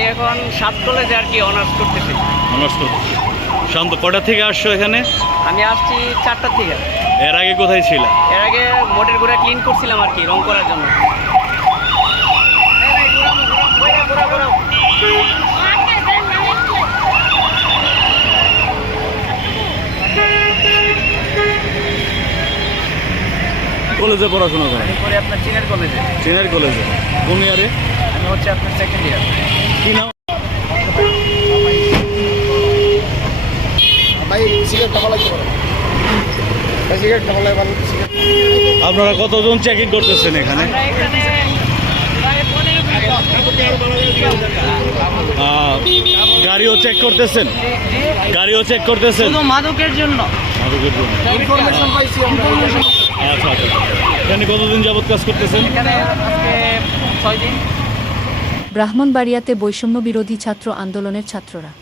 আমি এখন 7 কলেজে আর কি অনার্স করতেছি। অনার্স করতেছি। শান্ত, কটা থেকে আসছো এখানে? আমি আসছি 4টার থেকে। এর আগে কোথায় ছিল? এর আগে মোটের ঘোড়া ক্লিন করছিলাম আর কি, রং করার জন্য। কলেজে পড়াশোনা করেন? আমি পরে আপনার চীনের কলেজে। চীনের কলেজে? কোন ইয়ারে? আমি হচ্ছে আপনার সেকেন্ড ইয়ার। কি নাম? আপনারা কতজন চেকিং করতেছেন এখানে? গাড়িও চেক করতেছেন? গাড়িও চেক করতেছেন? শুধু মাদকের জন্য। মাদকের জন্য। ইনফরমেশন পাইছি আমরা। আচ্ছা আচ্ছা। এখানে কতদিন যাবত কাজ করতেছেন? এখানে আজকে 6 দিন। ব্রাহ্মণবাড়িয়াতে বৈষম্য বিরোধী ছাত্র আন্দোলনের ছাত্ররা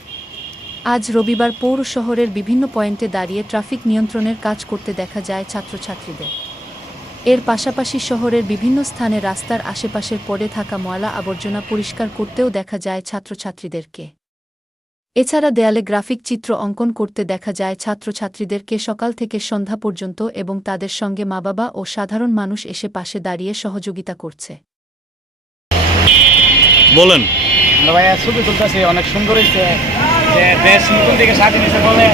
আজ রবিবার পৌর শহরের বিভিন্ন পয়েন্টে দাঁড়িয়ে ট্রাফিক নিয়ন্ত্রণের কাজ করতে দেখা যায় ছাত্রছাত্রীদের। এর পাশাপাশি শহরের বিভিন্ন স্থানে রাস্তার আশেপাশের পড়ে থাকা ময়লা আবর্জনা পরিষ্কার করতেও দেখা যায় ছাত্রছাত্রীদেরকে। এছাড়া দেয়ালে গ্রাফিক চিত্র অঙ্কন করতে দেখা যায় ছাত্রছাত্রীদেরকে সকাল থেকে সন্ধ্যা পর্যন্ত এবং তাদের সঙ্গে মা-বাবা ও সাধারণ মানুষ এসে পাশে দাঁড়িয়ে সহযোগিতা করছে। বলেন। ভাইয়া ছবি তুলতেছে, অনেক সুন্দর হয়েছে। যে দেশ নতুন থেকে স্বাধীন হয়েছে বলে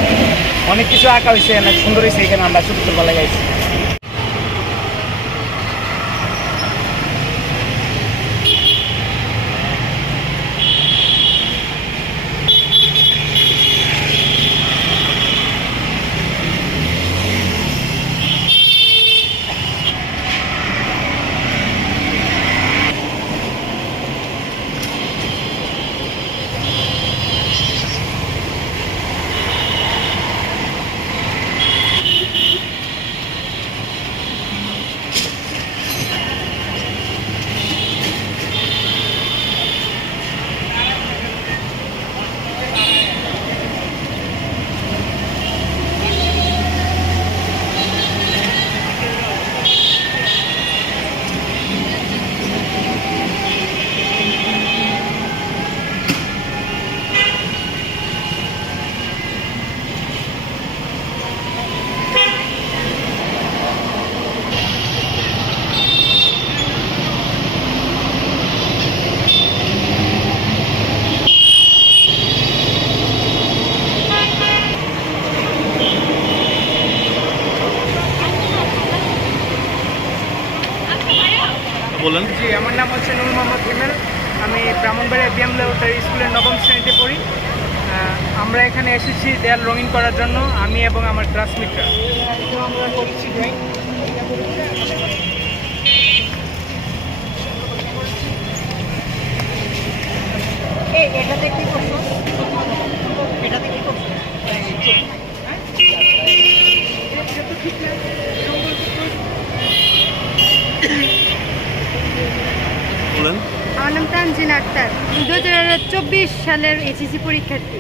অনেক কিছু আঁকা হয়েছে, অনেক সুন্দর হয়েছে। এখানে আমরা ছবি তুলবার লাগাইছি। বলেন। জি, আমার নাম হচ্ছে নূর মোহাম্মদ হিমেল। আমি ব্রাহ্মণবাড়িয়া বিএম লেবরেটরি স্কুলের 9ম শ্রেণীতে পড়ি। আমরা এখানে এসেছি দেয়াল রঙিন করার জন্য, আমি এবং আমার ক্লাসমেটরা। আমরা করছি ড্রয়িং। এটাতে কি করছো? এটাতে কি করছো? বলেন। আমার নাম তানজিন আক্তার, 2024 সালের এইচএসসি পরীক্ষার্থী।